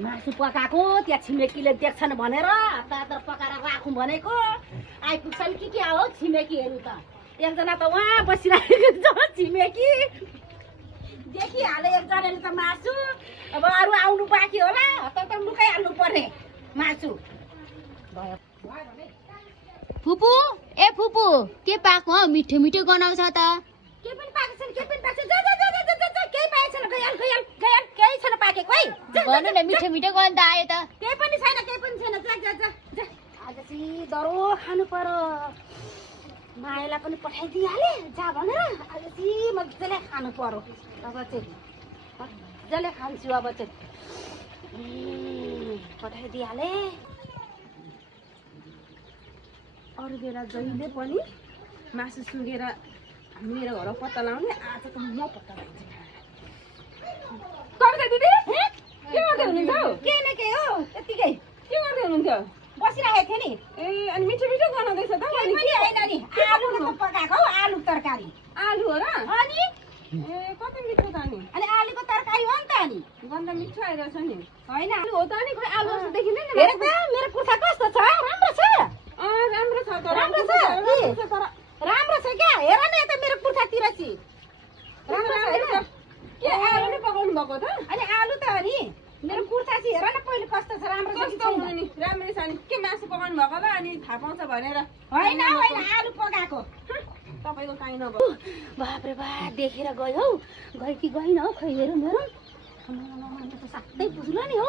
मासु पकाएको त्यहाँ छिमेकीले देख्छन् भनेर हतार पकाएर राखौँ भनेको आइपुग्छन् कि क्या हो छिमेकीहरू त एकजना त उहाँ बसिरहेको छ छिमेकी देखिहाले एकजनाले त मासु अब अरू आउनु बाँकी होला हतार त लुकाइहाल्नु पर्ने मासु फुपू ए फुपू के पाएको हौ मिठो मिठो गनाउँछ त के पनि पाएको छैन के पनि पाएको छैन केही पाएको छैन गइहाल गइहाल गइहाल केही छैन पाकेको है भन्नु न मिठो मिठो गन्ध आयो त केही पनि छैन जा जा जा जा आज चाहिँ दरो खानु पर्यो मायालाई पनि पठाइदिइहाले जा भनेर आज चाहिँ मजाले खानु पर्यो अब चाहिँ मजाले खान्छु अब चाहिँ पठाइदिइहाले अरू बेला जहिले पनि मासु सुँगेर मेरो घर पत्ता लगाउने आज त म पत्ता लगाउँछु कविता दिदी के गर्दै हुनुहुन्छ हौ के न के हो त्यतिकै के गर्दै हुनुहुन्थ्यो बसिरहेको थिएँ नि ए अनि मिठो मिठो गनाउँदैछ त केही पनि होइन नि आलु त पकाएको हौ आलु तरकारी आलु हो र अनि ए कति मिठो त अनि आलुको तरकारी हो नि त अनि गन्ध मिठो आइरहेछ नि होइन आलु हो त नि खोइ आलु जस्तो देखिँदैन नि हेर त मेरो कुर्ता कस्तो छ राम्रो छ राम्रो छ त राम्रो छ राम्रो छ क्या हेर न यता मेरो कुर्तातिर चाहिँ राम्रो छ होइन के आलु नै पकाउनु भएको त अनि आलु त अनि मेरो कुर्ता चाहिँ हेर न पहिले कस्तो छ राम्रो छ कि कस्तो हुनु छैन नि राम्रै छ नि के मासु पकाउनु भएको ल अनि थाहा पाउँछ भनेर होइन होइन आलु पकाएको तपाईँको काहीँ नभयो बाप्रे बा देखेर गयो हौ गयो कि गएन हौ खै हेरौँ हेरौँ त साह्रै बुझ्ला नि हौ